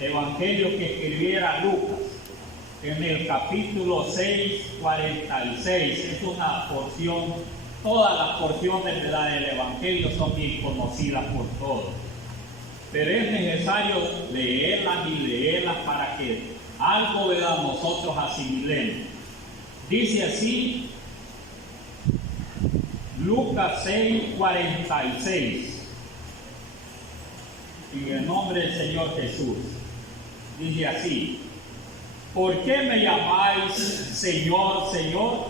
Evangelio que escribiera Lucas, en el capítulo 6, 46. Es una porción, todas las porciones del Evangelio son bien conocidas por todos, pero es necesario leerlas y leerlas para que algo de nosotros asimilemos. Dice así Lucas 6, 46, en el nombre del Señor Jesús. Dice así: ¿por qué me llamáis Señor, Señor,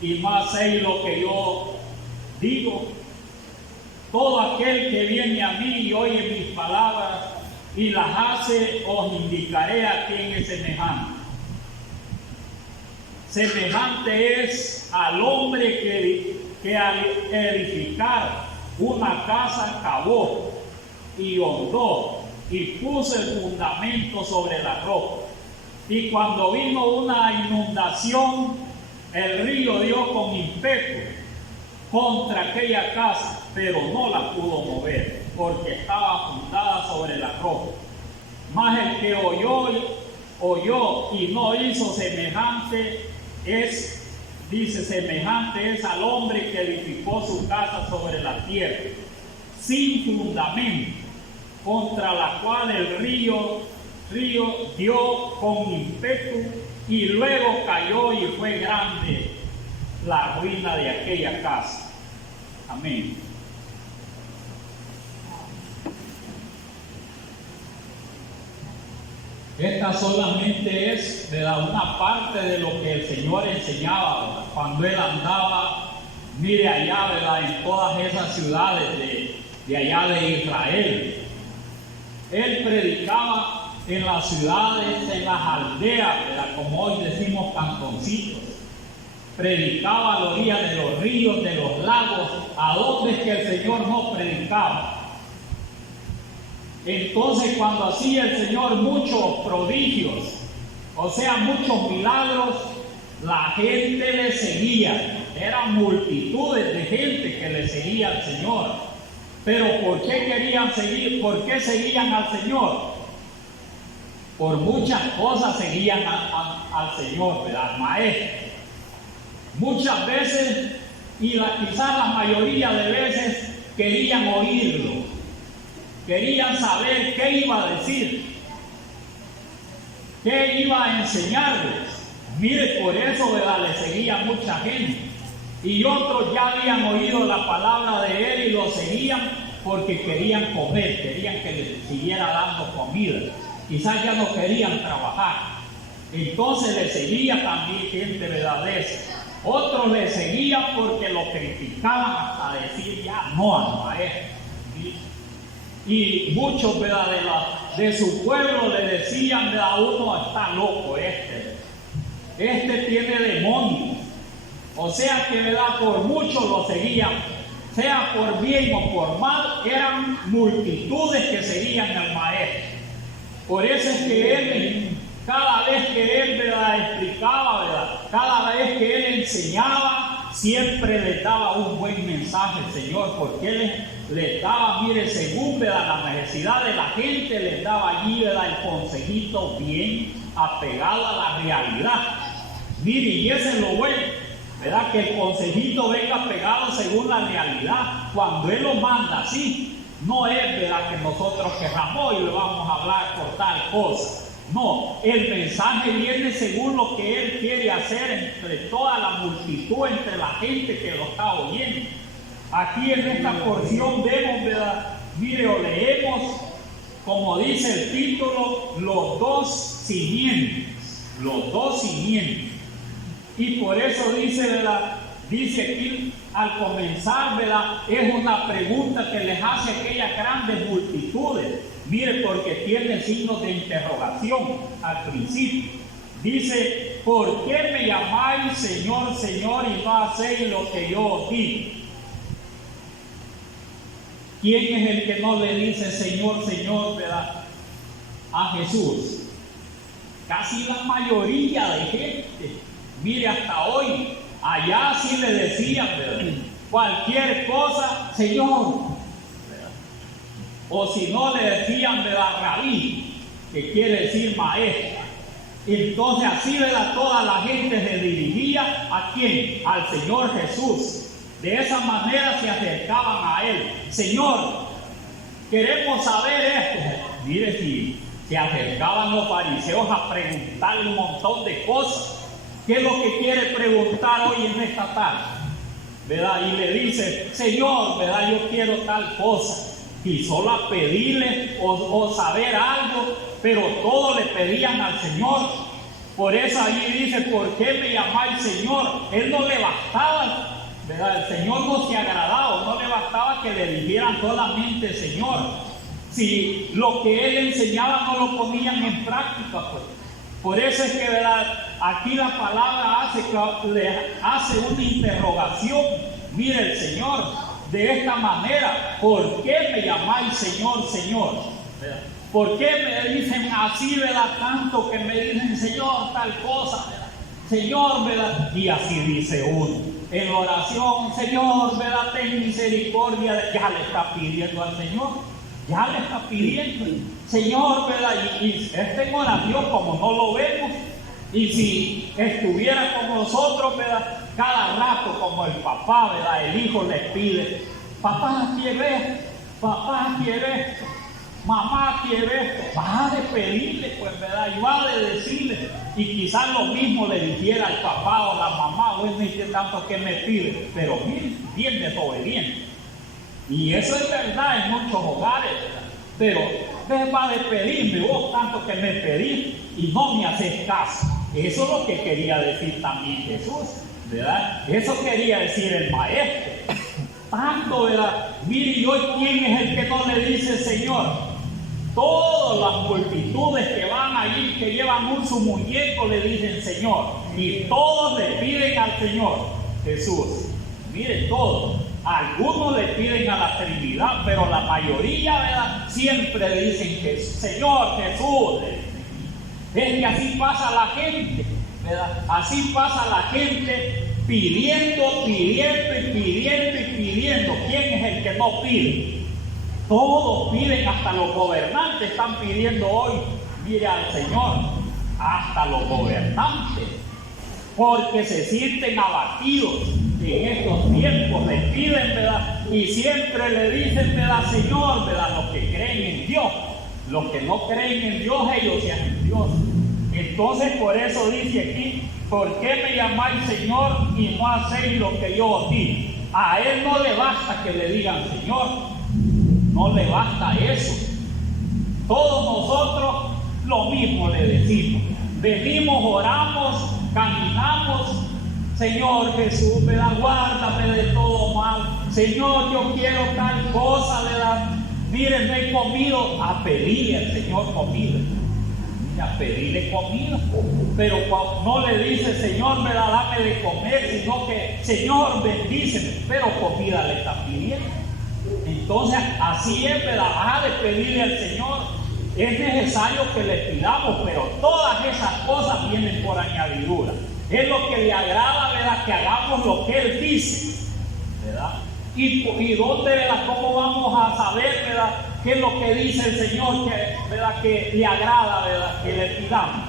y no hacéis lo que yo digo? Todo aquel que viene a mí y oye mis palabras y las hace, os indicaré a quién es semejante. Semejante es al hombre que al edificar una casa cavó y hondó y puso el fundamento sobre la roca. Y cuando vino una inundación, el río dio con ímpetu contra aquella casa, pero no la pudo mover, porque estaba fundada sobre la roca. Mas el que oyó y no hizo, semejante es al hombre que edificó su casa sobre la tierra, sin fundamento, contra la cual el río dio con ímpetu, y luego cayó y fue grande la ruina de aquella casa. Amén. Esta solamente es una parte de lo que el Señor enseñaba, ¿verdad? Cuando Él andaba, mire allá, ¿verdad?, en todas esas ciudades de allá de Israel. Él predicaba en las ciudades, en las aldeas, ¿verdad?, como hoy decimos cantoncitos. Predicaba a la orilla de los ríos, de los lagos, a donde es que el Señor no predicaba. Entonces, cuando hacía el Señor muchos prodigios, o sea, muchos milagros, la gente le seguía. Eran multitudes de gente que le seguía al Señor. Pero ¿por qué querían seguir? ¿Por qué seguían al Señor? Por muchas cosas seguían al Señor, ¿verdad?, al Maestro. Muchas veces, y quizás la mayoría de veces, querían oírlo, querían saber qué iba a decir, qué iba a enseñarles. Mire, por eso, ¿verdad?, le seguía mucha gente. Y otros ya habían oído la palabra de Él y lo seguían porque querían comer, querían que les siguiera dando comida. Quizás ya no querían trabajar. Entonces le seguía también gente verdadera. Otros le seguían porque lo criticaban hasta decir ya no al Maestro. Y muchos, ¿verdad?, de su pueblo le decían: ¿verdad?, uno está loco, este tiene demonios. O sea que, ¿verdad?, por muchos lo seguían, sea por bien o por mal, eran multitudes que seguían al Maestro. Por eso es que Él, cada vez que Él, ¿verdad?, explicaba, ¿verdad?, cada vez que Él enseñaba, siempre les daba un buen mensaje al Señor, porque Él les daba, mire, según, ¿verdad?, la necesidad de la gente, les daba allí, ¿verdad?, el consejito bien apegado a la realidad. Mire, y ese es lo bueno, ¿verdad?, que el consejito venga pegado según la realidad. Cuando Él lo manda así, no es, ¿verdad?, que nosotros querramos y le vamos a hablar por tal cosa. No, el mensaje viene según lo que Él quiere hacer entre toda la multitud, entre la gente que lo está oyendo. Aquí en esta porción vemos, ¿verdad?, mire, o leemos, como dice el título, los dos simientes. Los dos simientes. Y por eso dice, ¿verdad?, dice aquí al comenzar, ¿verdad?, es una pregunta que les hace a aquellas grandes multitudes. Mire, porque tiene signos de interrogación al principio. Dice: ¿por qué me llamáis Señor, Señor, y no hacéis lo que yo os digo? ¿Quién es el que no le dice Señor, Señor, ¿verdad?, a Jesús? Casi la mayoría de gente. Mire, hasta hoy, allá sí le decían, ¿verdad?, cualquier cosa, Señor, ¿verdad?, o si no le decían, ¿verdad?, Rabí. que quiere decir maestro. Entonces así, ¿verdad?, toda la gente se dirigía ¿a quién? Al Señor Jesús. De esa manera se acercaban a Él. Señor, queremos saber esto. Mire, si se acercaban los fariseos a preguntarle un montón de cosas. ¿Qué es lo que quiere preguntar hoy en esta tarde? ¿Verdad? Y le dice, Señor, ¿verdad?, yo quiero tal cosa. Y solo a pedirle o saber algo, pero todo le pedían al Señor. Por eso allí dice, ¿por qué me llamáis Señor? Él no le bastaba, ¿verdad? El Señor no se agradaba, no le bastaba que le dijeran solamente Señor. Si lo que Él enseñaba no lo ponían en práctica, pues. Por eso es que, ¿verdad?, aquí la palabra le hace una interrogación. Mire el Señor, de esta manera, ¿por qué me llamáis Señor, Señor? ¿Verdad? ¿Por qué me dicen así, verdad? Tanto que me dicen Señor tal cosa, ¿verdad? Señor, ¿verdad? Y así dice uno en oración, Señor, ¿verdad?, ten misericordia. Ya le está pidiendo al Señor, ya le está pidiendo, Señor, ¿verdad? Y en oración, como no lo vemos, y si estuviera con nosotros, ¿verdad?, cada rato como el papá, ¿verdad?, el hijo le pide, papá quiere esto, papá quiere esto, mamá quiere esto, va a pedirle, pues, ¿verdad?, y va a decirle, y quizás lo mismo le dijera al papá o la mamá, bueno, y que tanto que me pide, pero bien desobediente. Y eso es verdad en muchos hogares, ¿verdad? Pero deja de pedirme, vos tanto que me pedís y no me haces caso. Eso es lo que quería decir también Jesús, ¿verdad? Eso quería decir el maestro. Tanto, ¿verdad? Mire, y hoy ¿quién es el que no le dice Señor? Todas las multitudes que van allí, que llevan su muñeco, le dicen Señor. Y todos le piden al Señor Jesús. Mire, todos. Algunos le piden a la Trinidad, pero la mayoría, ¿verdad?, siempre le dicen que Señor Jesús. Es que así pasa la gente, ¿verdad? Así pasa la gente pidiendo. ¿Quién es el que no pide? Todos piden, hasta los gobernantes están pidiendo hoy, mire al Señor, hasta los gobernantes, porque se sienten abatidos en estos tiempos, le piden, ¿verdad? Y siempre le dicen, ¿verdad?, Señor, ¿verdad?, los que creen en Dios. Los que no creen en Dios, ellos sean en Dios. Entonces, por eso dice aquí, ¿por qué me llamáis Señor y no hacéis lo que yo os digo? A Él no le basta que le digan Señor, no le basta eso. Todos nosotros lo mismo le decimos. Venimos, oramos, caminamos. Señor Jesús, ¿verdad?, guárdame de todo mal. Señor, yo quiero tal cosa, ¿verdad? Miren, no he comido, a pedirle al Señor comida. A pedirle comida. Pero cuando no le dice, Señor, ¿verdad?, dame de comer, sino que, Señor, bendíceme. Pero comida le está pidiendo. Entonces, así es, ¿verdad? Ha de pedirle al Señor. Es necesario que le pidamos, pero todas esas cosas vienen por añadidura. Es lo que le agrada, ¿verdad?, que hagamos lo que Él dice, ¿verdad? Y dónde, ¿verdad?, cómo vamos a saber, ¿verdad?, qué es lo que dice el Señor, ¿verdad?, que le agrada, ¿verdad?, que le pidamos.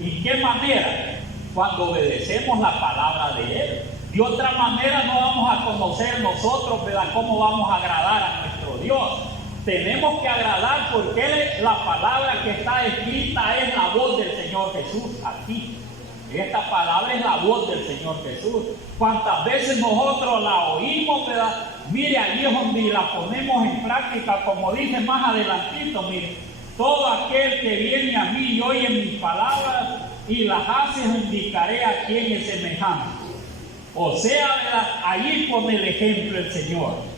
¿Y qué manera? Cuando obedecemos la palabra de Él. De otra manera no vamos a conocer nosotros, ¿verdad?, cómo vamos a agradar a nuestro Dios. Tenemos que agradar porque la palabra que está escrita es la voz del Señor Jesús aquí. Esta palabra es la voz del Señor Jesús. ¿Cuántas veces nosotros la oímos, verdad? Mire, allí es donde la ponemos en práctica, como dice más adelantito, mire, todo aquel que viene a mí y oye mis palabras y las hace, indicaré a quién es semejante. O sea, ¿verdad?, allí pone el ejemplo el Señor.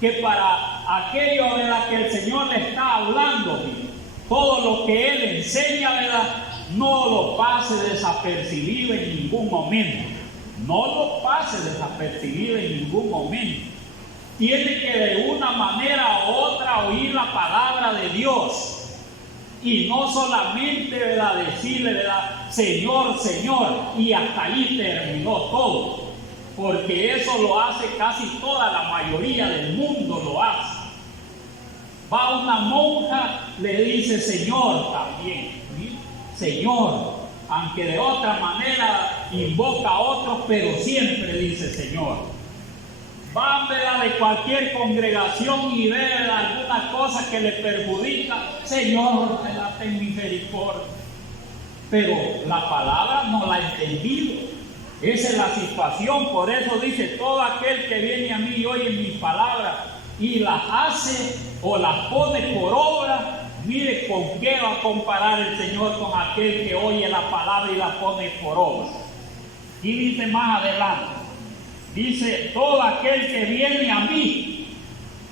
Que para aquello, ¿verdad?, que el Señor le está hablando, todo lo que Él enseña, ¿verdad?, no lo pase desapercibido en ningún momento. No lo pase desapercibido en ningún momento. Tiene que de una manera u otra oír la palabra de Dios. Y no solamente, ¿verdad?, decirle, ¿verdad?, Señor, Señor, y hasta ahí terminó todo. Porque eso lo hace casi toda la mayoría del mundo, lo hace. Va una monja, le dice Señor también. Señor, aunque de otra manera invoca a otros, pero siempre dice Señor. Va de cualquier congregación y ve alguna cosa que le perjudica, Señor, ten misericordia. Pero la palabra no la ha entendido. Esa es la situación. Por eso dice: todo aquel que viene a mí y oye mis palabras y las hace o las pone por obra, mire con qué va a comparar el Señor con aquel que oye la palabra y la pone por obra. Y dice más adelante, dice: todo aquel que viene a mí,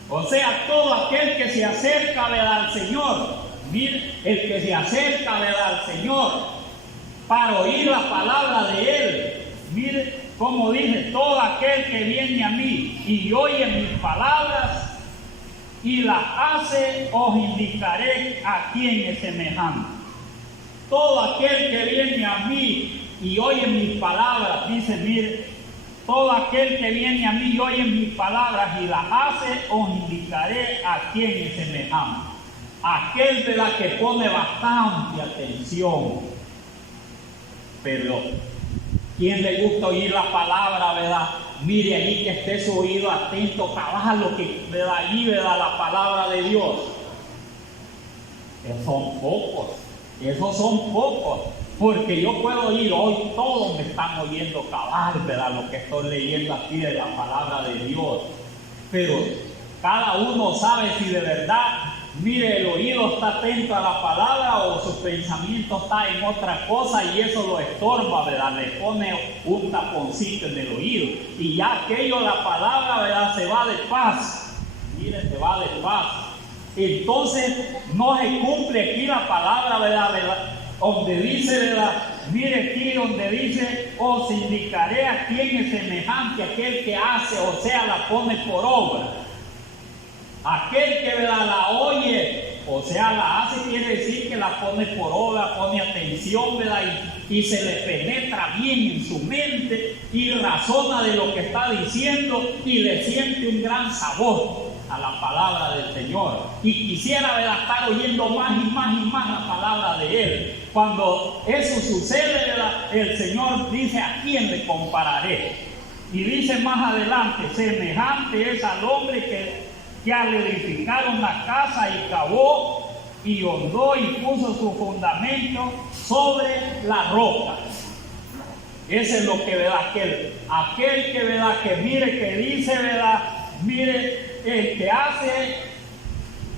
o sea, todo aquel que se acerca al Señor. Mire, el que se acerca al Señor para oír la palabra de Él. Mire como dice: todo aquel que viene a mí y oye mis palabras y las hace, os indicaré a quién es semejante. Todo aquel que viene a mí y oye mis palabras, dice, mire, todo aquel que viene a mí y oye mis palabras y las hace, os indicaré a quién es semejante. Aquel de la que pone bastante atención. Pero, ¿quién le gusta oír la palabra, verdad? Mire allí que esté su oído atento, cabal lo que de allí, verdad, la palabra de Dios. Esos son pocos, porque yo puedo oír, hoy todos me están oyendo cabal, verdad, lo que estoy leyendo aquí de la palabra de Dios. Pero cada uno sabe si de verdad, mire, el oído está atento a la palabra o su pensamiento está en otra cosa y eso lo estorba, ¿verdad? Le pone un taponcito en el oído y ya aquello, la palabra, ¿verdad? Se va de paz. Mire, se va de paz. Entonces no se cumple aquí la palabra, ¿verdad? Donde dice, ¿verdad? Mire aquí donde dice: os indicaré a quién es semejante, aquel que hace, o sea, la pone por obra. Aquel que, ¿verdad?, la oye, o sea, la hace, quiere decir que la pone por obra, pone atención, ¿verdad? Y se le penetra bien en su mente y razona de lo que está diciendo y le siente un gran sabor a la palabra del Señor. Y quisiera, ¿verdad?, estar oyendo más y más y más la palabra de Él. Cuando eso sucede, ¿verdad?, el Señor dice: ¿a quién le compararé? Y dice más adelante: semejante es al hombre que al edificar una casa y cavó y hondó y puso su fundamento sobre la roca. Ese es lo que, ¿verdad?, aquel que, ¿verdad?, que mire, que dice, ¿verdad?, mire, el que hace,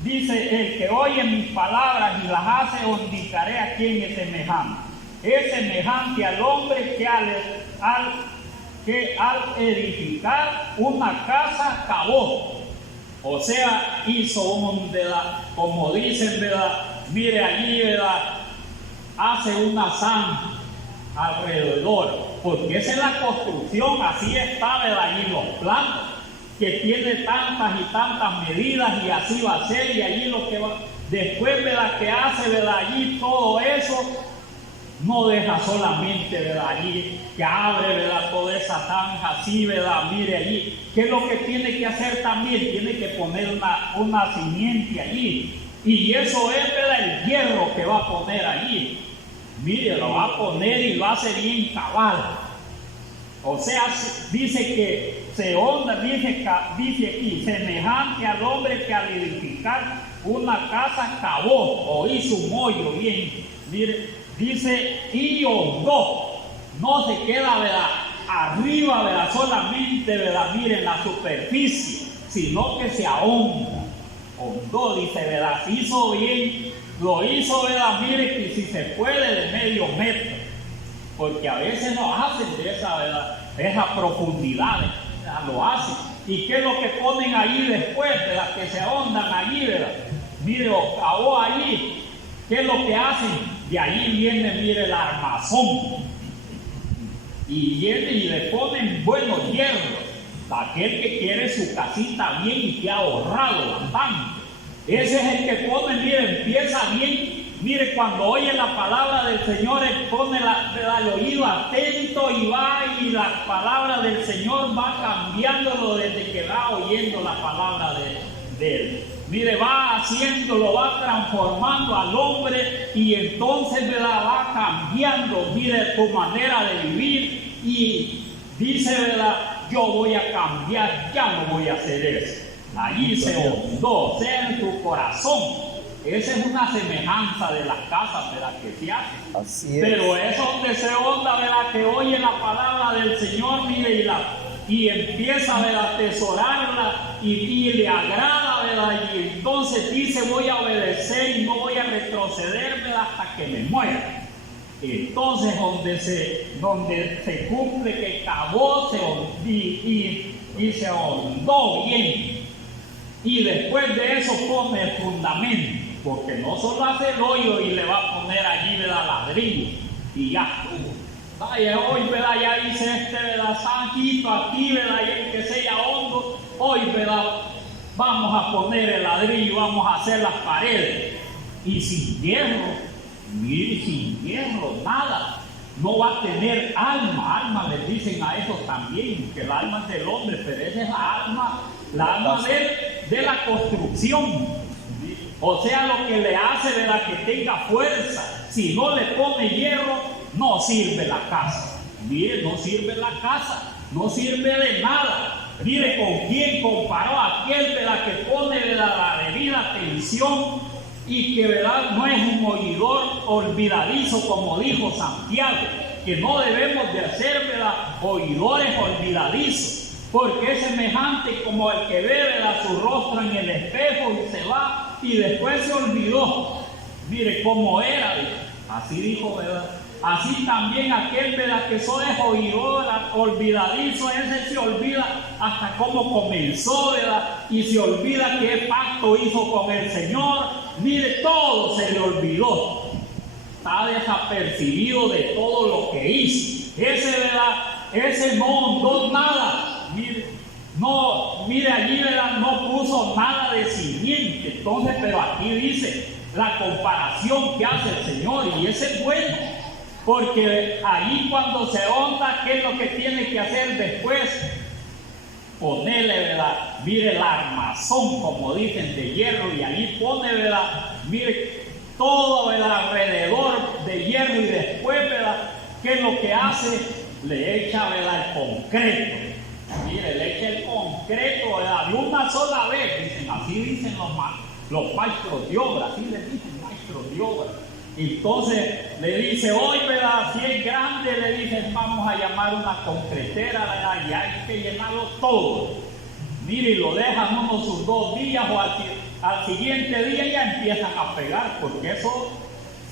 dice: el que oye mis palabras y las hace, os indicaré a quién es semejante. Es semejante al hombre que al edificar una casa cavó. O sea, hizo ¿verdad?, como dicen, ¿verdad?, mire allí, ¿verdad?, hace una zanja alrededor, porque esa es la construcción, así está, ¿verdad?, allí los planos, que tiene tantas y tantas medidas y así va a ser, y allí lo que va, después, ¿verdad?, que hace, ¿verdad?, allí todo eso, no deja solamente, ¿verdad?, allí, que abre, ¿verdad?, toda esa zanja así, ¿verdad?, mire allí, ¿qué es lo que tiene que hacer también? Tiene que poner una simiente allí, y eso es, ¿verdad?, el hierro que va a poner allí. Mire, lo va a poner y lo hace bien cabal. O sea, dice que se honda, dice aquí, semejante al hombre que al edificar una casa cavó o hizo un hoyo bien. Mire, dice: y hondó. No se queda, ¿verdad?, arriba, ¿verdad?, solamente, ¿verdad?, mire, en la superficie, sino que se ahonda. Hondó, dice, ¿verdad?, se hizo bien, lo hizo, ¿verdad?, mire, que si se puede de medio metro, porque a veces no hacen de esa, ¿verdad?, esas profundidades, ¿verdad?, lo hacen. ¿Y qué es lo que ponen ahí después, ¿verdad?, que se ahondan allí, ¿verdad? Mire, o cavó allí, ¿qué es lo que hacen? De ahí viene, mire, el armazón. Y viene y le ponen buenos hierros. Aquel que quiere su casita bien y que ha ahorrado bastante. Ese es el que pone, mire, empieza bien. Mire, cuando oye la palabra del Señor, él pone el oído atento y va, y la palabra del Señor va cambiándolo desde que va oyendo la palabra de él. mire, va haciéndolo, va transformando al hombre y entonces, ¿verdad?, va cambiando, mire, tu manera de vivir y dice, ¿verdad?, yo voy a cambiar, ya no voy a hacer eso. Allí se hondó, sea en tu corazón. Esa es una semejanza de las casas, ¿verdad?, que se hacen. Así es. Pero es donde se honda, ¿verdad?, que oye la palabra del Señor, mire, y empieza, ¿verdad?, a atesorarla y le agrada, ¿verdad?, y entonces dice, voy a obedecer y no voy a retroceder, ¿verdad?, hasta que me muera. Entonces donde se cumple que acabó y se ahondó bien, y después de eso pone el fundamento, porque no solo hace el hoyo y le va a poner allí, ¿verdad?, ladrillo y ya estuvo. Vaya, hoy, ¿verdad?, ya hice ¿verdad?, zanjito aquí, ¿verdad?, y el que sea hondo, hoy, ¿verdad?, vamos a poner el ladrillo, vamos a hacer las paredes, y sin hierro. Mire, sin hierro, nada, no va a tener alma les dicen a eso también, que el alma es del hombre, pero esa es la alma de la construcción, o sea, lo que le hace, ¿verdad?, que tenga fuerza. Si no le pone hierro, no sirve la casa. Mire, no sirve la casa, no sirve de nada. Mire, ¿con quién comparó aquel, ¿verdad?, que pone, ¿verdad?, la debida atención y que, ¿verdad?, no es un oidor olvidadizo, como dijo Santiago, que no debemos de hacer, ¿verdad?, oidores olvidadizos, porque es semejante como el que ve, ¿verdad?, su rostro en el espejo y se va y después se olvidó. Mire cómo era, así dijo, ¿verdad? Así también aquel, ¿verdad?, que solo es oidor olvidadizo, ese se olvida hasta cómo comenzó, ¿verdad?, y se olvida qué pacto hizo con el Señor. Mire, todo se le olvidó, está desapercibido de todo lo que hizo. Ese no hondó nada. Mire, allí, ¿verdad?, no puso nada de simiente. Entonces, pero aquí dice la comparación que hace el Señor, y ese es bueno, porque ahí cuando se honda, ¿qué es lo que tiene que hacer después? Ponerle, ¿verdad?, mire, el armazón, como dicen, de hierro, y ahí pone, ¿verdad?, mire, todo, ¿verdad?, alrededor de hierro, y después, ¿verdad?, ¿qué es lo que hace? Le echa, ¿verdad?, el concreto. Mire, le echa el concreto, ¿verdad?, de una sola vez, dicen, así dicen los maestros de obra, así le dicen maestros de obra. Entonces le dice, hoy, ¿verdad?, si es grande, le dicen, vamos a llamar una concretera, ¿verdad?, y hay que llenarlo todo. Mire, y lo dejan unos sus 2 días, o al siguiente día ya empiezan a pegar, porque eso,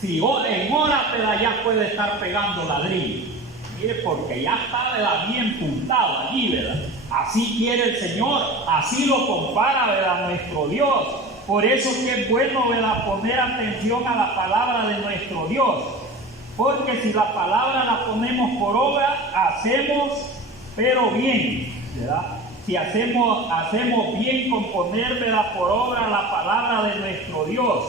si en horas, ¿verdad?, ya puede estar pegando ladrillo. Mire, porque ya está, ¿verdad?, bien puntado allí, ¿verdad? Así quiere el Señor, así lo compara, ¿verdad?, nuestro Dios. Por eso que es bueno, ¿verdad?, poner atención a la palabra de nuestro Dios. Porque si la palabra la ponemos por obra, hacemos, pero bien, ¿verdad? Si hacemos bien con poner, ¿verdad?, por obra la palabra de nuestro Dios.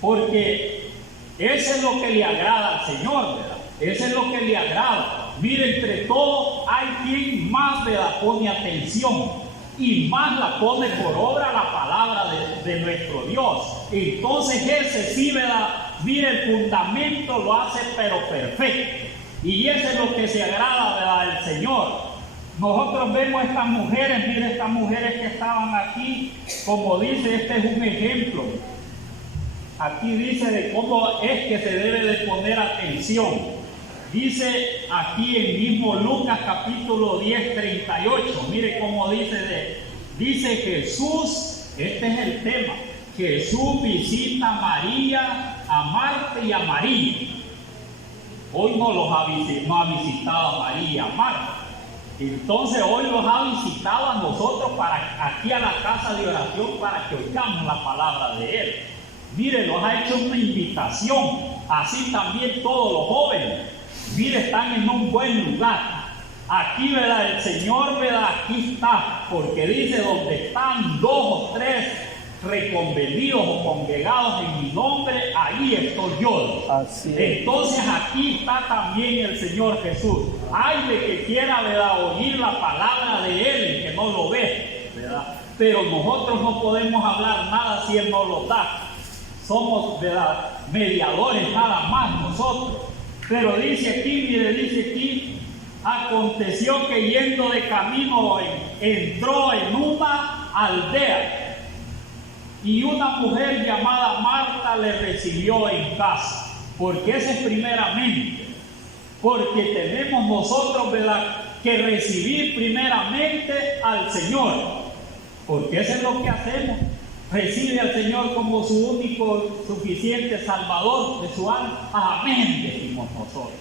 Porque eso es lo que le agrada al Señor, ¿verdad? Eso es lo que le agrada. Mire, entre todos hay quien más, ¿verdad?, pone atención y más la pone por obra la palabra de nuestro Dios. Entonces ese sí, ¿verdad?, mire, el fundamento lo hace pero perfecto, y eso es lo que se agrada, ¿verdad?, del Señor. Nosotros vemos estas mujeres, mire, estas mujeres que estaban aquí, como dice, este es un ejemplo. Aquí dice de cómo es que se debe de poner atención. Dice aquí en mismo Lucas capítulo 10, 38, mire cómo dice Jesús, este es el tema, Jesús visita a María, a Marta y a María. Hoy no ha visitado a María y a Marta. Entonces hoy los ha visitado a nosotros aquí a la casa de oración para que oigamos la palabra de Él. Mire, nos ha hecho una invitación, así también todos los jóvenes. Mire, están en un buen lugar. Aquí, ¿verdad?, el Señor, ¿verdad?, aquí está, porque dice, donde están 2 o 3 reconvenidos o congregados en mi nombre, ahí estoy yo. Así es. Entonces aquí está también el Señor Jesús. Ay de que quiera, ¿verdad?, oír la palabra de Él y que no lo ve, ¿verdad? pero nosotros no podemos hablar nada si Él no lo da. Somos, ¿verdad?, mediadores nada más nosotros. Pero dice aquí, mire, dice aquí, aconteció que yendo de camino entró en una aldea y una mujer llamada Marta le recibió en casa. Porque ese es primeramente, porque tenemos nosotros, ¿verdad?, que recibir primeramente al Señor, porque eso es lo que hacemos. Recibe al Señor como su único suficiente Salvador de su alma. Amén, decimos nosotros.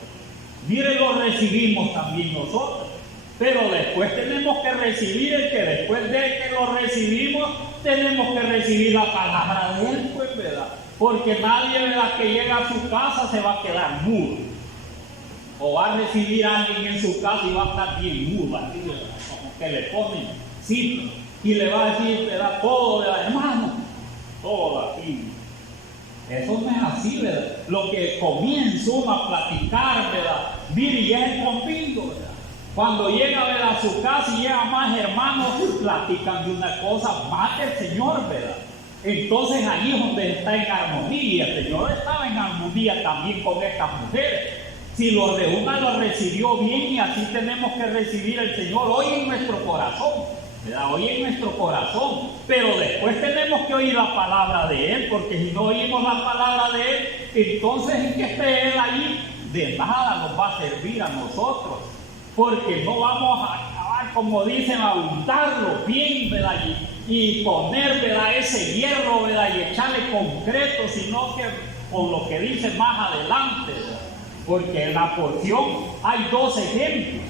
Mire, lo recibimos también nosotros, pero después tenemos que recibir el que después de que lo recibimos, tenemos que recibir la palabra de Él, pues, ¿verdad? Porque nadie, ¿verdad?, que llega a su casa se va a quedar mudo. O va a recibir a alguien en su casa y va a estar bien mudo, así, ¿verdad?, como que le ponen cifras y le va a decir, ¿verdad?, todo, ¿verdad?, hermano, todo así. Eso no es así, ¿verdad? Lo que comienza uno a platicar, ¿verdad? Mire, y es el convivio, ¿verdad? Cuando llega, ¿verdad?, a su casa y llega más hermanos, platican de una cosa más del Señor, ¿verdad? Entonces ahí es donde está en armonía. El Señor estaba en armonía también con estas mujeres. Si lo de una lo recibió bien, y así tenemos que recibir al Señor hoy en nuestro corazón, ¿verdad? Hoy en nuestro corazón. Pero después tenemos que oír la palabra de Él, porque si no oímos la palabra de Él, entonces en que esté Él ahí, de nada nos va a servir a nosotros, porque no vamos a acabar, como dicen, a untarlo bien, ¿verdad?, y poner, ¿verdad?, ese hierro, ¿verdad?, y echarle concreto, sino que con lo que dice más adelante, ¿verdad? Porque en la porción hay dos ejemplos.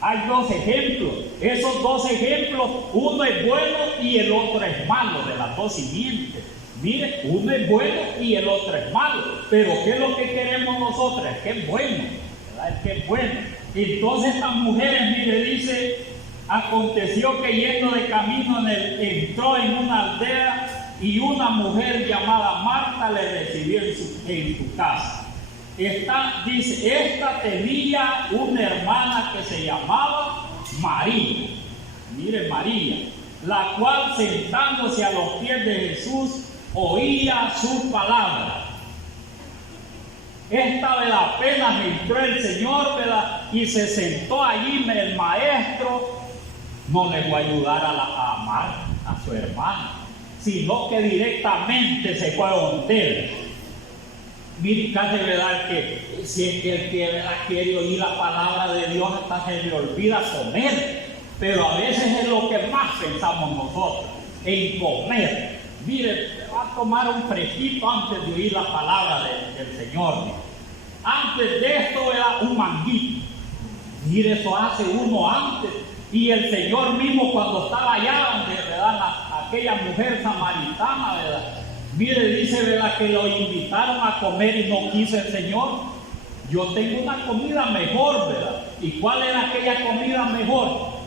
Hay dos ejemplos. Esos dos ejemplos, uno es bueno y el otro es malo, de las dos simientes. Mire, uno es bueno y el otro es malo. Pero ¿qué es lo que queremos nosotros? Es que es bueno, ¿verdad? Es que es bueno. Entonces estas mujeres, mire, dice, aconteció que yendo de camino entró en una aldea y una mujer llamada Marta le recibió en su casa. Dice, esta tenía una hermana que se llamaba María. Mire, María, la cual sentándose a los pies de Jesús oía su palabra. Esta, ¿verdad?, apenas entró el Señor, ¿verdad?, y se sentó allí, el maestro no le fue a ayudar a amar a su hermana, sino que directamente se fue a donde. Mire, casi, ¿verdad?, que si es que el que, ¿verdad?, quiere oír la palabra de Dios, hasta se le olvida comer. Pero a veces es lo que más pensamos nosotros, en comer. Mire, va a tomar un fresquito antes de oír la palabra del Señor. Antes de esto era un manguito. Mire, eso hace uno antes. Y el Señor mismo, cuando estaba allá donde, ¿verdad?, aquella mujer samaritana, ¿verdad?, mire, dice, ¿verdad?, que lo invitaron a comer y no quiso el Señor. Yo tengo una comida mejor, ¿verdad? ¿Y cuál era aquella comida mejor?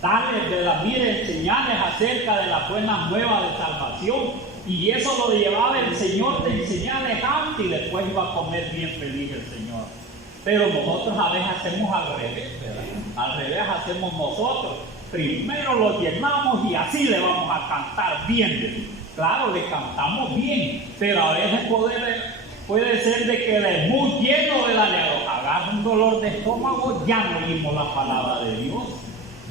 Darles, ¿verdad?, mire, enseñarles acerca de la buena nueva de salvación. Y eso lo llevaba el Señor de enseñarles antes y después iba a comer bien feliz el Señor. Pero nosotros a veces hacemos al revés, ¿verdad? Al revés hacemos nosotros. Primero lo llenamos y así le vamos a cantar bien. Claro, le cantamos bien, pero a veces puede ser de que de muy lleno, ¿verdad?, le agarra un dolor de estómago, ya no oímos la palabra de Dios.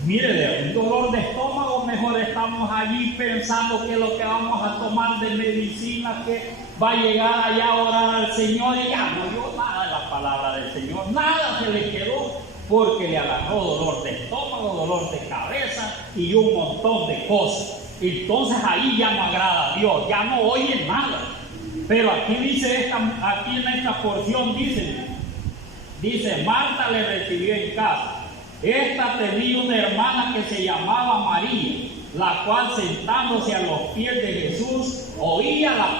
Mire, de un dolor de estómago, mejor estamos allí pensando que lo que vamos a tomar de medicina, que va a llegar allá a orar al Señor, y ya no oyó nada de la palabra del Señor, nada se le quedó, porque le agarró dolor de estómago, dolor de cabeza y un montón de cosas. Entonces ahí ya no agrada a Dios, ya no oye nada. Pero aquí dice, aquí en esta porción dice, Marta le recibió en casa. Esta tenía una hermana que se llamaba María, la cual sentándose a los pies de Jesús oía la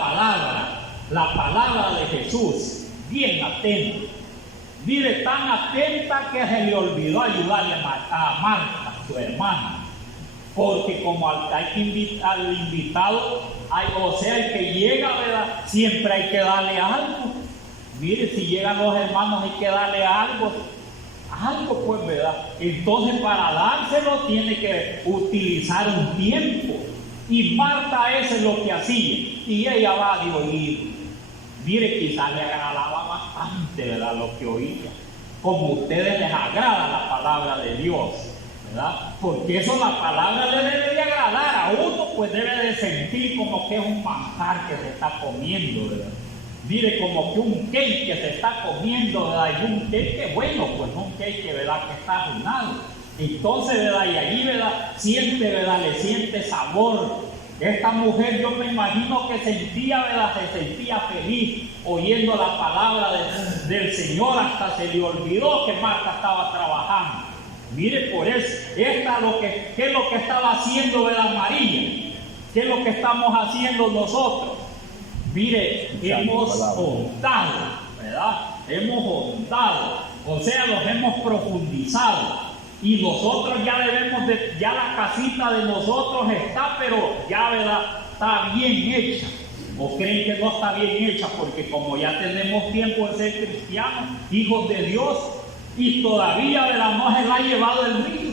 palabra de Jesús, bien atenta. Mire, tan atenta que se le olvidó ayudarle a Marta, su hermana. Porque como hay que invitar al invitado, o sea, el que llega, ¿verdad?, siempre hay que darle algo. Mire, si llegan los hermanos hay que darle algo. algo, pues, ¿verdad? Entonces, para dárselo tiene que utilizar un tiempo. Y Marta eso es lo que hacía. Y ella va de oír. Mire, quizás le agradaba bastante, ¿verdad?, lo que oía. Como a ustedes les agrada la palabra de Dios, ¿verdad? Porque eso, la palabra le debe de agradar a uno, pues debe de sentir como que es un manjar que se está comiendo, ¿verdad? Mire, como que un cake que se está comiendo, ¿verdad? Y un cake bueno, pues no un cake, ¿verdad?, que está arruinado. Entonces, ¿verdad?, y allí, ¿verdad?, siente, ¿verdad?, le siente sabor. Esta mujer, yo me imagino que sentía, ¿verdad?, se sentía feliz oyendo la palabra del Señor, hasta se le olvidó que Marta estaba trabajando. Mire, por eso, ¿qué es lo que estaba haciendo, ¿verdad, María? ¿Qué es lo que estamos haciendo nosotros? Mire, hemos hondado, ¿verdad? Hemos hondado, o sea, los hemos profundizado. Y nosotros ya ya la casita de nosotros está, pero ya, ¿verdad?, está bien hecha. ¿O creen que no está bien hecha? Porque como ya tenemos tiempo de ser cristianos, hijos de Dios, y todavía, ¿verdad?, no se la ha llevado el río.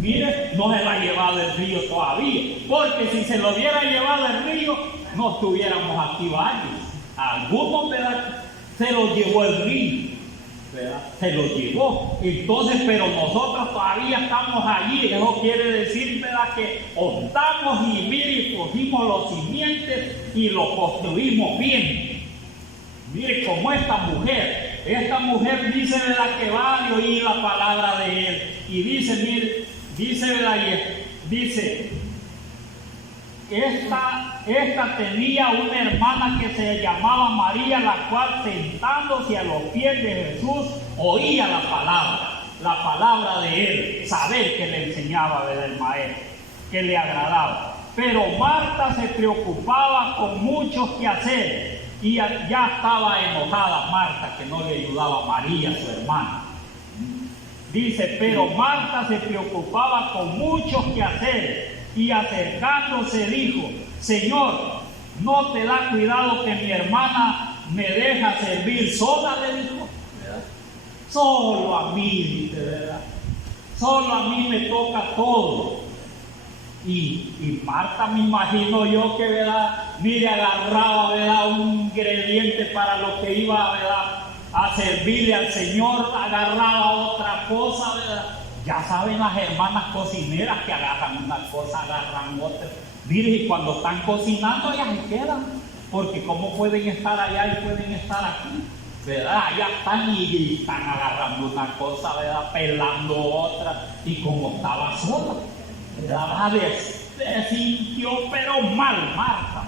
Mire, no se la ha llevado el río todavía. Porque si se lo hubiera llevado el río, no estuviéramos aquí varios. Algunos, ¿verdad?, se los llevó el río, ¿verdad? Se los llevó. Entonces, pero nosotros todavía estamos allí. Eso quiere decir, ¿verdad?, que hondamos y mire, cogimos los simientes y los construimos bien. Mire, como esta mujer dice, ¿verdad?, que va a oír la palabra de él. Y dice, mire, dice, ¿verdad?, dice, esta tenía una hermana que se llamaba María, la cual sentándose a los pies de Jesús oía la palabra de él, saber que le enseñaba, ¿verdad?, el maestro, que le agradaba. Pero Marta se preocupaba con muchos quehaceres y ya estaba enojada Marta que no le ayudaba a María, su hermana. Dice, pero Marta se preocupaba con muchos quehaceres y acercándose dijo, Señor, ¿no te da cuidado que mi hermana me deja servir sola? Le dijo, ¿verdad? Solo a mí, dice, ¿verdad? Solo a mí me toca todo. Y Marta, me imagino yo que, ¿verdad?, mire, agarraba, ¿verdad?, un ingrediente para lo que iba, ¿verdad?, a servirle al Señor, agarraba otra cosa, ¿verdad? Ya saben las hermanas cocineras que agarran una cosa, agarran otra. Mire, y cuando están cocinando ya se quedan, porque cómo pueden estar allá y pueden estar aquí, ¿verdad? Allá están y están agarrando una cosa, ¿verdad?, pelando otra, y como estaba sola, ¿verdad?, se sintió pero mal Marta,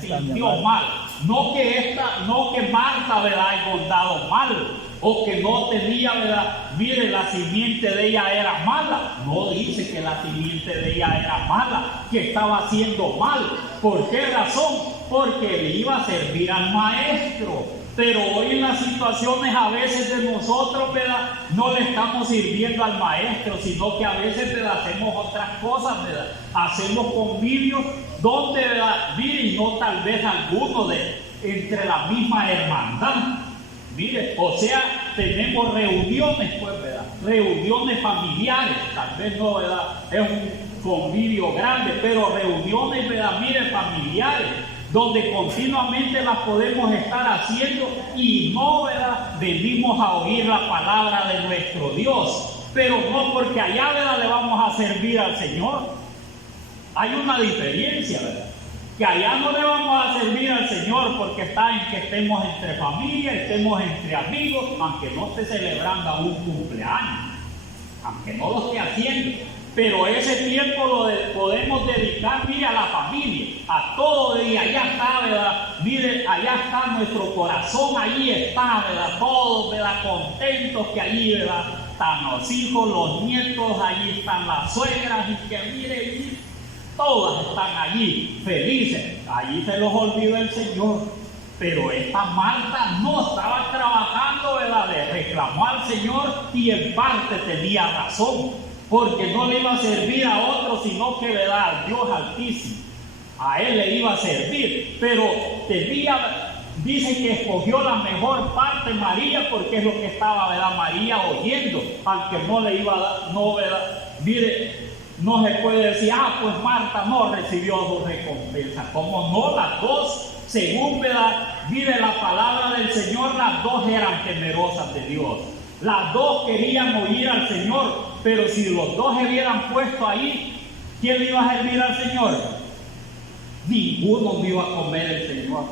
se sintió mal. No que Marta, ¿verdad?, haya andado mal, o que no tenía, ¿verdad?, mire, la simiente de ella era mala. No dice que la simiente de ella era mala, que estaba haciendo mal. ¿Por qué razón? Porque le iba a servir al maestro. Pero hoy en las situaciones a veces de nosotros, ¿verdad?, no le estamos sirviendo al maestro, sino que a veces, ¿verdad?, hacemos otras cosas, ¿verdad? Hacemos convivios donde, ¿verdad?, mire, no tal vez algunos entre la misma hermandad. Mire, o sea, tenemos reuniones, pues, ¿verdad?, reuniones familiares, tal vez no, ¿verdad?, es un convivio grande, pero reuniones, ¿verdad?, mire, familiares, donde continuamente las podemos estar haciendo y no, ¿verdad?, venimos a oír la palabra de nuestro Dios, pero no porque allá, ¿verdad?, le vamos a servir al Señor. Hay una diferencia, ¿verdad?, que allá no le vamos a servir al Señor porque está en que estemos entre familia, estemos entre amigos, aunque no esté celebrando un cumpleaños, aunque no lo esté haciendo. Pero ese tiempo lo podemos dedicar, mire, a la familia, a todo, y allá está, ¿verdad? Mire, allá está nuestro corazón, allí está, ¿verdad? Todos, ¿verdad?, contentos que allí, ¿verdad?, están los hijos, los nietos, allí están las suegras, y que mire, todas están allí, felices. Allí se los olvidó el Señor. Pero esta Marta no estaba trabajando, ¿verdad?, le reclamó al Señor y en parte tenía razón. Porque no le iba a servir a otro, sino que, ¿verdad?, al Dios Altísimo. A él le iba a servir, pero tenía dice que escogió la mejor parte María porque es lo que estaba, ¿verdad? María oyendo, aunque no le iba a dar, no, ¿verdad? Mire, no se puede decir, pues Marta no recibió su recompensa. Como no, las dos, según, ¿verdad? Mire la palabra del Señor, las dos eran temerosas de Dios. Las dos querían oír al Señor, pero si los dos se hubieran puesto ahí, ¿quién le iba a servir al Señor? Ninguno no iba a comer el Señor.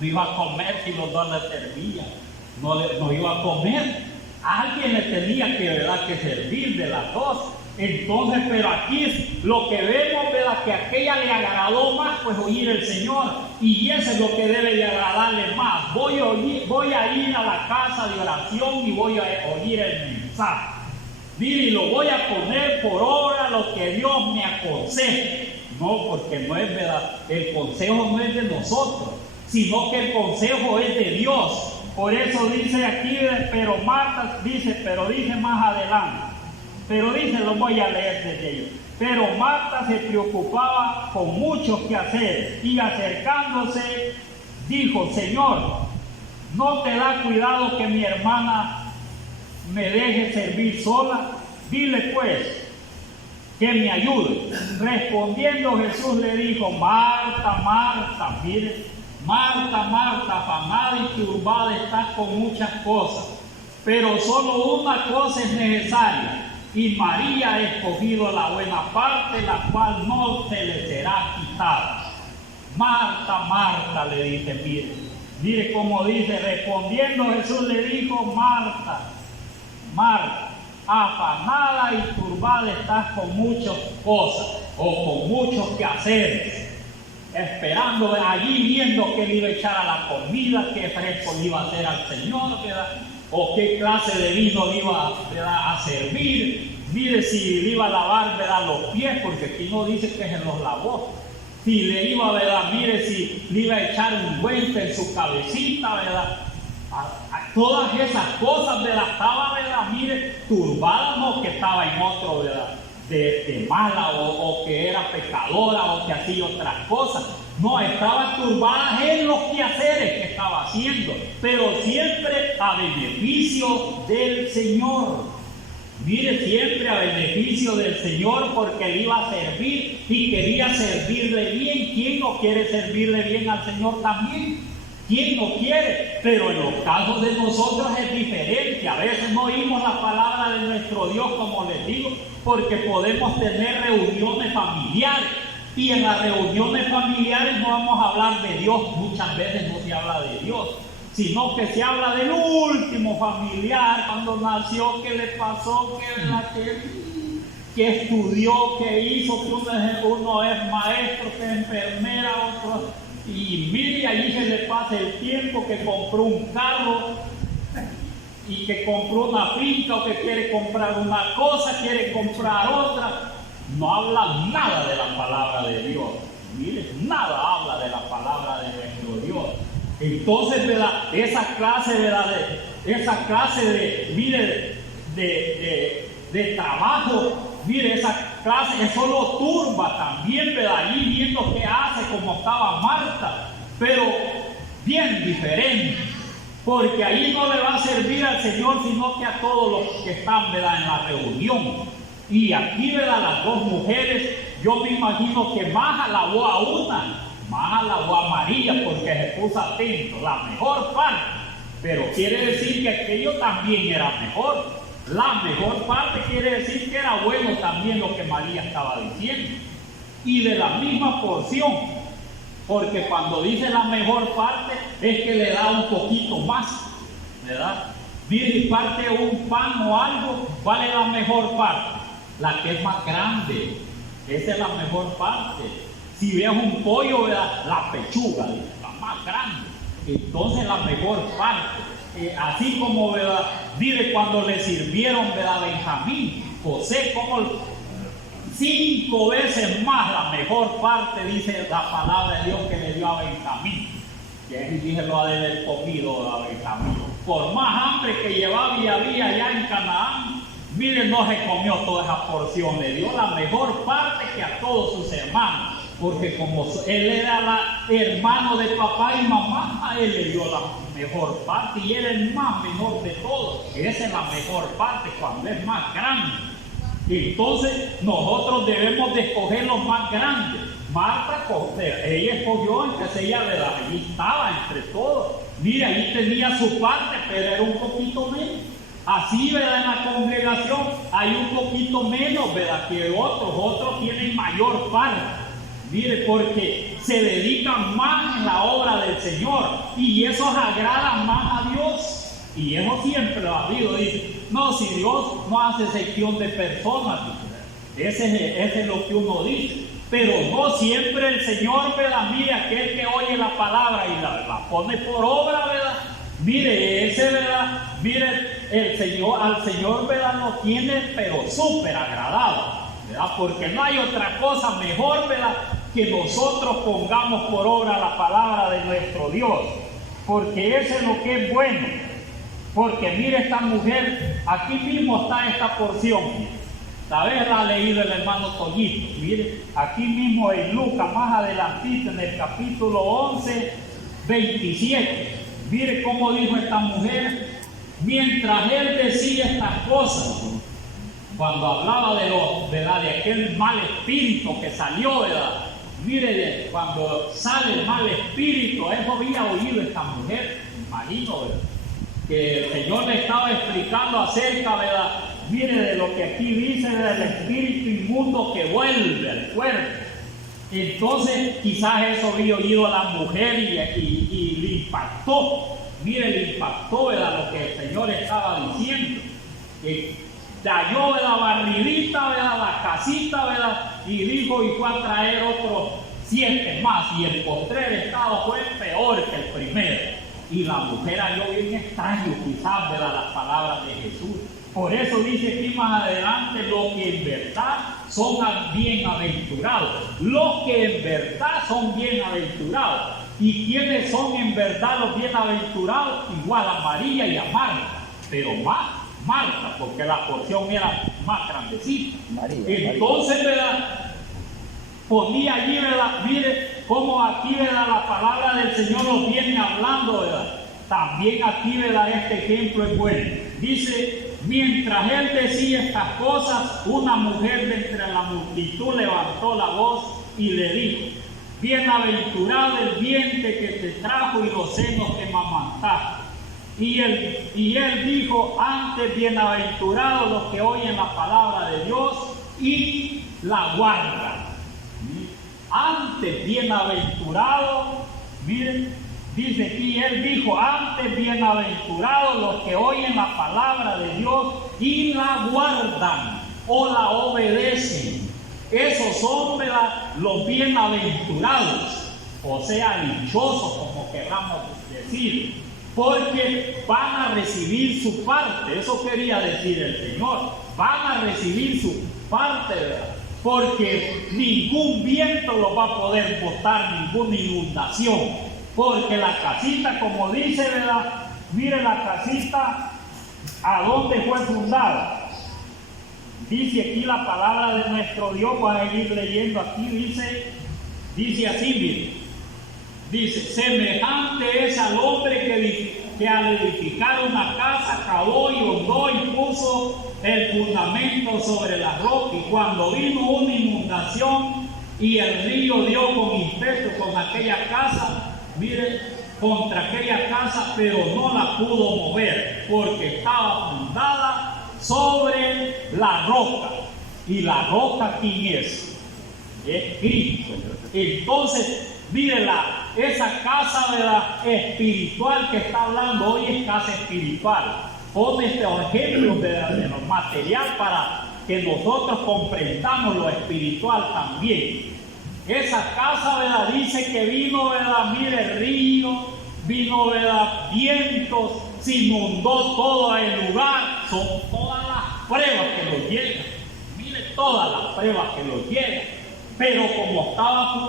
No iba a comer si los dos le servían. No iba a comer. Alguien le tenía que, ¿verdad?, que servir de las dos. Entonces, pero aquí lo que vemos, ¿verdad?, que a aquella le agradó más, pues oír el Señor. Y eso es lo que debe de agradarle más. Voy a ir a la casa de oración y voy a oír el mensaje. Mire, y lo voy a poner por obra lo que Dios me aconseje. No, porque no es verdad, el consejo no es de nosotros, sino que el consejo es de Dios. Por eso dice aquí, pero Marta dice, pero dice más adelante, pero dice, lo voy a leer desde ellos. Pero Marta se preocupaba con muchos quehaceres y acercándose dijo, Señor, ¿no te da cuidado que mi hermana me deje servir sola? Dile pues que me ayude. Respondiendo Jesús le dijo, Marta, Marta, mire, Marta, Marta, afanada y turbada estás con muchas cosas, pero solo una cosa es necesaria, y María ha escogido la buena parte, la cual no se le será quitada. Marta, Marta, le dice, mire cómo dice, respondiendo Jesús le dijo, Marta, Marta, afanada y turbada estás con muchas cosas o con muchos quehaceres, esperando allí, viendo que le iba a echar a la comida, qué fresco le iba a hacer al Señor, ¿verdad?, o qué clase de vino le iba, ¿verdad?, a servir. Mire, si le iba a lavar, ¿verdad?, los pies, porque aquí no dice que se los lavó. Si le iba, ¿verdad?, mire, si le iba a echar un ungüento en su cabecita, ¿verdad?, a todas esas cosas, ¿verdad?, estaba, ¿verdad?, mire, turbada, no que estaba en otro, ¿verdad?, de mala o que era pecadora o que hacía otras cosas. No, estaba turbada en los quehaceres que estaba haciendo, pero siempre a beneficio del Señor. Mire, siempre a beneficio del Señor, porque le iba a servir y quería servirle bien. ¿Quién no quiere servirle bien al Señor también? ¿Quién no quiere? Pero en los casos de nosotros es diferente. A veces no oímos la palabra de nuestro Dios, como les digo, porque podemos tener reuniones familiares. Y en las reuniones familiares no vamos a hablar de Dios. Muchas veces no se habla de Dios, sino que se habla del último familiar, cuando nació, qué le pasó, que estudió, que hizo, que uno es maestro, que es enfermera, otro. Y mire, allí se le pasa el tiempo, que compró un carro y que compró una finca, o que quiere comprar una cosa, quiere comprar otra. No habla nada de la palabra de Dios. Mire, nada habla de la palabra de nuestro Dios. Entonces, ¿verdad?, esa clase de trabajo, mire, esa clase es solo turba también, ¿verdad?, allí viendo qué hace, como estaba Marta, pero bien diferente, porque ahí no le va a servir al Señor, sino que a todos los que están, ¿verdad?, en la reunión. Y aquí, ¿verdad?, las dos mujeres, yo me imagino que más alabó a una, más alabó a María, porque se puso atento, la mejor parte, pero quiere decir que aquello también era mejor. La mejor parte quiere decir que era bueno también lo que María estaba diciendo. Y de la misma porción, porque cuando dice la mejor parte es que le da un poquito más, ¿verdad? Viene y parte un pan o algo, vale la mejor parte, la que es más grande, esa es la mejor parte. Si ves un pollo, ¿verdad?, la pechuga, la más grande, entonces la mejor parte. Así como, ¿verdad?, mire cuando le sirvieron, ¿verdad?, a Benjamín, José, como 5 veces más la mejor parte, dice la palabra de Dios, que le dio a Benjamín. Y ahí dije, lo ha de haber comido a Benjamín. Por más hambre que llevaba y había allá en Canaán, mire, no se comió toda esa porción, le dio la mejor parte que a todos sus hermanos. porque como él era el hermano de papá y mamá, a él le dio la mejor parte y él es el más menor de todos. Esa es la mejor parte cuando es más grande. Entonces nosotros debemos de escoger los más grandes. Marta, ella escogió, entonces ella allí estaba entre todos. Mira, ahí tenía su parte, pero era un poquito menos. Así, ¿verdad? En la congregación hay un poquito menos, ¿verdad? Que otros tienen mayor parte. Mire, porque se dedican más en la obra del Señor y esos agradan más a Dios. Y eso siempre lo ha habido. Dice, no, si Dios no hace excepción de personas, ese es lo que uno dice. Pero no siempre el Señor, ¿verdad? Mire, aquel que oye la palabra y la pone por obra, ¿verdad? Mire, ese, ¿verdad? Mire, al Señor, ¿verdad? Lo tiene, pero súper agradado, ¿verdad? Porque no hay otra cosa mejor, ¿verdad? Que nosotros pongamos por obra la palabra de nuestro Dios. Porque eso es lo que es bueno. Porque mire esta mujer, aquí mismo está esta porción. Tal vez la ha leído el hermano Toñito. Mire, aquí mismo en Lucas, más adelantito, en el capítulo 11, 27. Mire cómo dijo esta mujer, mientras él decía estas cosas, cuando hablaba de aquel mal espíritu que salió, ¿verdad? Mire, cuando sale el mal espíritu, eso había oído esta mujer, imagino, ¿verdad? Que el Señor le estaba explicando acerca, ¿verdad? Mire, de lo que aquí dice del espíritu inmundo que vuelve al cuerpo. Entonces, quizás eso había oído a la mujer y le impactó. Mire, le impactó, ¿verdad? Lo que el Señor estaba diciendo. Halló la barridita, ¿verdad? La casita, ¿verdad? Y dijo, y fue a traer otros 7 más. Y el postrer estado fue peor que el primero. Y la mujer halló bien extraño, quizás, ¿verdad? Las palabras de Jesús. Por eso dice aquí más adelante, los que en verdad son bienaventurados. Los que en verdad son bienaventurados. ¿Y quiénes son en verdad los bienaventurados? Igual a María y a Marta, pero más Marta, porque la porción era más grandecita. Entonces, ¿verdad? Ponía allí, ¿verdad? Mire cómo aquí, ¿verdad? La palabra del Señor nos viene hablando, ¿verdad? También aquí, ¿verdad? Este ejemplo es bueno. Dice, mientras él decía estas cosas, una mujer de entre la multitud levantó la voz y le dijo, bienaventurado el vientre que te trajo y los senos que amamantaste. Y él dijo, antes bienaventurados los que oyen la palabra de Dios y la guardan. Antes bienaventurado, miren, dice aquí, él dijo, antes bienaventurados los que oyen la palabra de Dios y la guardan o la obedecen. Esos son, ¿verdad? Los bienaventurados, o sea, dichosos, como queramos decir, porque van a recibir su parte. Eso quería decir el Señor, van a recibir su parte, ¿verdad? Porque ningún viento los va a poder botar, ninguna inundación. Porque la casita, como dice, ¿verdad? Mire la casita, ¿a dónde fue fundada? Dice aquí la palabra de nuestro Dios, voy a ir leyendo aquí, dice así, mire. Dice, semejante es al hombre que al edificar una casa cavó y hondó y puso el fundamento sobre la roca, y cuando vino una inundación y el río dio con impetu con aquella casa, mire, contra aquella casa, pero no la pudo mover, porque estaba fundada sobre la roca. ¿Y la roca quién es? Es Cristo. Entonces, mire, esa casa, ¿verdad? Espiritual que está hablando hoy es casa espiritual. Pone estos ejemplos de lo material para que nosotros comprendamos lo espiritual también. Esa casa, ¿verdad? Dice que vino, ¿verdad? Mire, río, vino, ¿verdad? Vientos, se inundó todo el lugar. Son todas las pruebas que nos llegan. Mire, todas las pruebas que nos llegan. Pero como estaba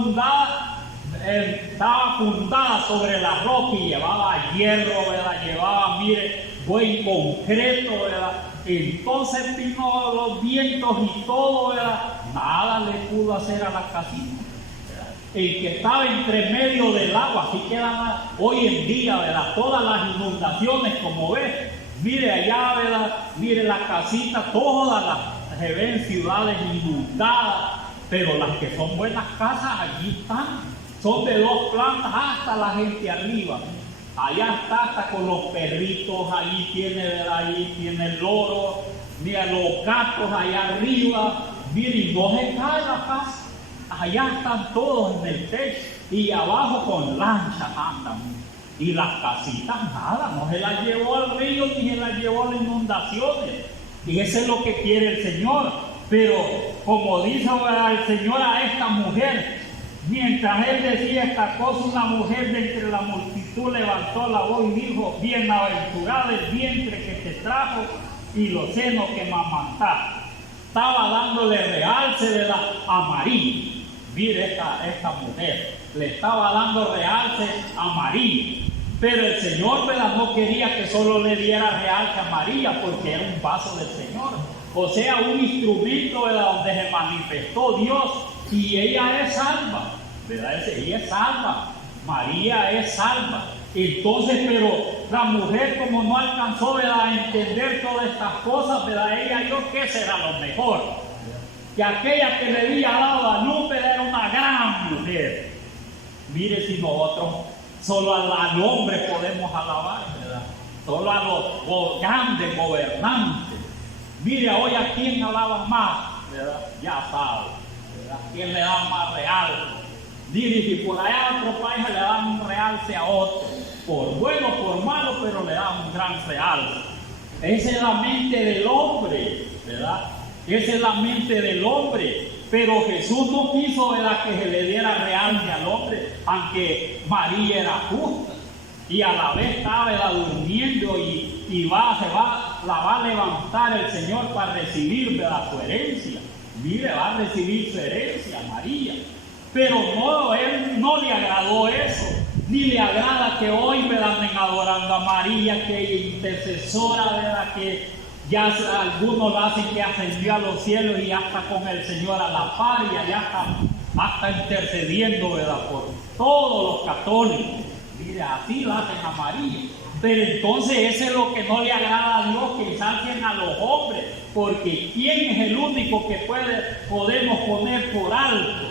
fundada sobre la roca y llevaba hierro, ¿verdad? Llevaba, mire, buen concreto, ¿verdad? Entonces vino los vientos y todo, ¿verdad? Nada le pudo hacer a la casita, ¿verdad? el que estaba entre medio del agua. Así quedan hoy en día, ¿verdad? Todas las inundaciones, como ves, mire allá, ¿verdad? Mire la casita, todas las se ven ciudades inundadas, pero las que son buenas casas allí están, son de 2 plantas hasta la gente arriba. Allá está hasta con los perritos, allí tiene, ¿verdad? Allí tiene el loro, mira los gatos allá arriba, miren, no se cae la casa. Allá están todos en el techo y abajo con lanchas andan. Y las casitas nada, no se las llevó al río ni se las llevó a las inundaciones. Y eso es lo que quiere el Señor. Pero como dice el Señor a esta mujer, mientras él decía esta cosa, una mujer de entre la multitud levantó la voz y dijo: bienaventurada el vientre que te trajo y los senos que mamantaste. Estaba dándole realce a María. Mire esta mujer, le estaba dando realce a María. Pero el Señor, ¿verdad?, no quería que solo le diera realce a María, porque era un vaso del Señor. O sea, un instrumento, ¿verdad?, donde se manifestó Dios, y ella es salva, ¿verdad? Ella es salva, María es salva. Entonces, pero la mujer, como no alcanzó, ¿verdad?, a entender todas estas cosas, ¿verdad?, ella dijo que será lo mejor. Que aquella que le había dado a luz era una gran mujer. Mire, si nosotros solo al hombre podemos alabar, ¿verdad? Solo a los grandes gobernantes. Mire, hoy a quién alaban más, ¿verdad? Ya sabe, ¿verdad? ¿Quién le da más realce? Mire, si por allá a otro país le dan un realce a otro, por bueno o por malo, pero le dan un gran realce. Esa es la mente del hombre, ¿verdad? Esa es la mente del hombre. Pero Jesús no quiso, ¿verdad?, que se le diera realce al hombre, aunque María era justa y a la vez estaba, ¿verdad?, durmiendo y la va a levantar el Señor para recibir, ¿verdad?, su herencia. Mire, va a recibir su herencia, María. Pero no, él no le agradó eso, ni le agrada que hoy me anden adorando a María, que es intercesora, ¿verdad?, que ya algunos lo hacen que ascendió a los cielos y ya está con el Señor a la par y allá está intercediendo, ¿verdad?, por todos los católicos. Mire, así lo hacen a María. Pero entonces eso es lo que no le agrada a Dios, que exalten a los hombres, porque ¿quién es el único que podemos poner por alto?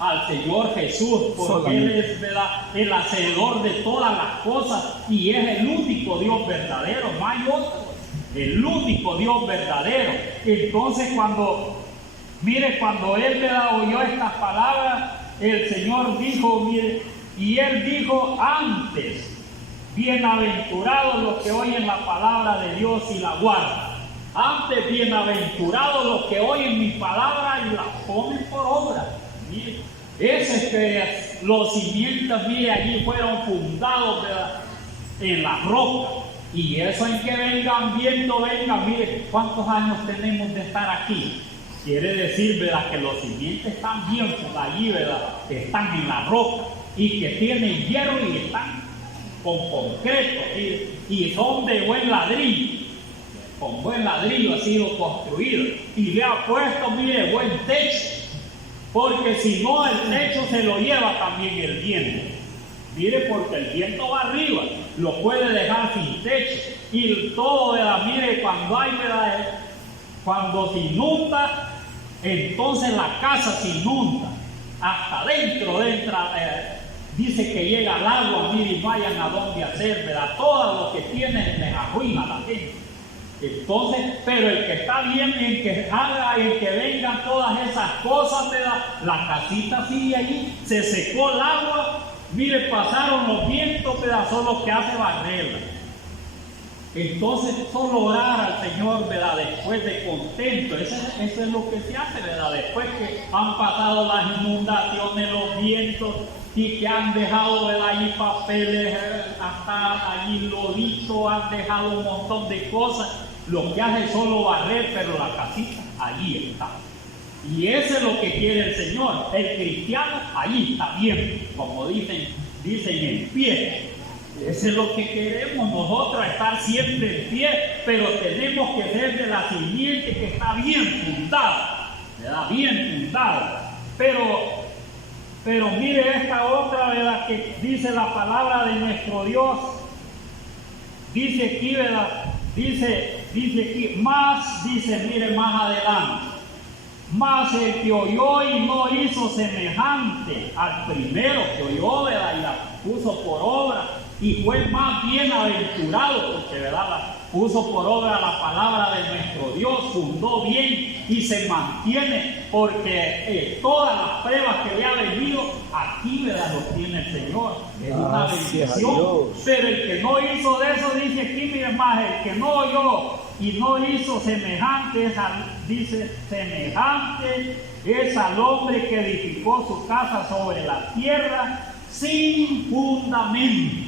Al Señor Jesús, porque Él es, ¿verdad?, el hacedor de todas las cosas y es el único Dios verdadero, no hay otro. El único Dios verdadero. Entonces cuando él, ¿verdad?, oyó estas palabras, el Señor dijo, mire, y él dijo antes: bienaventurados los que oyen la palabra de Dios y la guardan. Antes, bienaventurados los que oyen mi palabra y la ponen por obra. Mire, ese es que los cimientos, mire, allí fueron fundados, ¿verdad?, en la roca. Y eso en que vengan viento, vengan, mire cuántos años tenemos de estar aquí. Quiere decir, ¿verdad?, que los cimientos están bien allí, ¿verdad?, están en la roca y que tienen hierro y están con concreto y son de buen ladrillo. Con buen ladrillo ha sido construido y le ha puesto, mire, buen techo, porque si no el techo se lo lleva también el viento. Mire, porque el viento va arriba, lo puede dejar sin techo. Y todo, ¿verdad?, mire, cuando se inunda, entonces la casa se inunda. Hasta dentro, dice que llega el agua, mire, y no hayan a dónde hacer, ¿verdad? Todo lo que tienen les arruina a la gente. Entonces, pero el que está bien, el que haga, el que vengan todas esas cosas, ¿verdad?, la casita sigue allí, se secó el agua. Mire, pasaron los vientos, ¿verdad?, son los que hace barrerla. Entonces, solo orar al Señor, ¿verdad?, después de contento. Eso es lo que se hace, ¿verdad?, después que han pasado las inundaciones, los vientos, y que han dejado, ¿verdad?, allí papeles, hasta allí lodito, han dejado un montón de cosas. Lo que hace es solo barrer, pero la casita allí está. Y eso es lo que quiere el Señor. El cristiano allí está bien, como dicen en pie. Eso es lo que queremos nosotros, estar siempre en pie, pero tenemos que ser de la simiente que está bien fundada, ¿verdad?, bien fundada. Pero Pero mire esta otra, ¿verdad? Que dice la palabra de nuestro Dios. Dice aquí, ¿verdad? Dice aquí, más, dice, mire más adelante. Más el que oyó y no hizo semejante al primero que oyó, ¿verdad? Y la puso por obra. Y fue más bienaventurado, porque, ¿verdad? Puso por obra la palabra de nuestro Dios, fundó bien y se mantiene, porque todas las pruebas que le ha venido, aquí, ¿verdad? Los tiene el Señor. Es una bendición. Pero el que no hizo de eso, dice aquí, mire más, el que no oyó y no hizo semejante, dice, semejante es al hombre que edificó su casa sobre la tierra sin fundamento.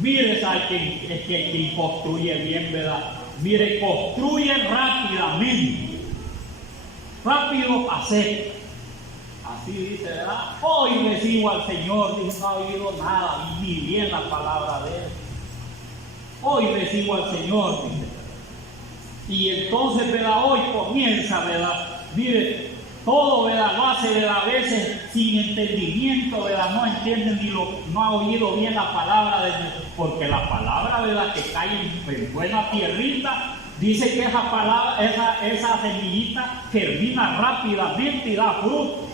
Mire, es que quien construye bien, ¿verdad? Mire, construye rápidamente. Rápido hacer. Así dice, ¿verdad? Hoy recibo al Señor, dice, no ha oído nada, ni bien la palabra de Él. Hoy recibo al Señor, dice. Y entonces, ¿verdad? Hoy comienza, ¿verdad? Mire, todo, ¿verdad? Lo hace, ¿verdad? A veces sin entendimiento, ¿verdad? No entienden no ha oído bien la palabra de Dios, porque la palabra, ¿verdad? Que cae en buena tierrita, dice que esa palabra, esa semillita germina rápidamente y da fruto.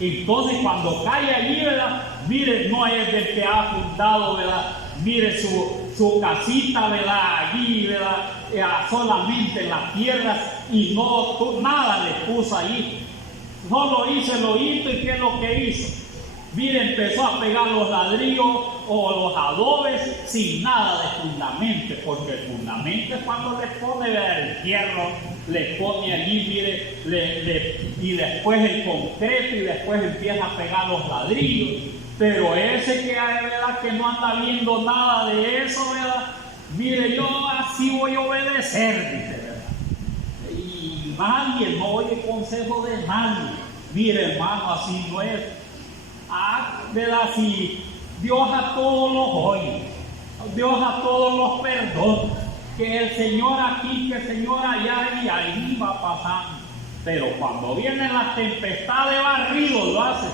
Entonces, cuando cae allí, ¿verdad? Mire, no es del que ha fundado, ¿verdad? Mire su casita, ¿verdad? Allí, ¿verdad? Solamente en las tierras y nada le puso allí. Solo hizo el oído. ¿Y qué es lo que hizo? Mire, empezó a pegar los ladrillos o los adobes sin nada de fundamento, porque el fundamento es cuando le pone, ¿verdad? El hierro, le pone allí, mire, y después el concreto y después empieza a pegar los ladrillos. Pero ese que hay, ¿verdad? Que no anda viendo nada de eso, ¿verdad? Mire, yo así voy a obedecer, dice, ¿verdad? Y nadie, no oye consejo de nadie. Mire, hermano, así no es. ¿Verdad? Si Dios a todos los oye, Dios a todos los perdona, que el Señor aquí, que el Señor allá, y ahí va pasando. Pero cuando vienen las tempestades, barrido lo hace.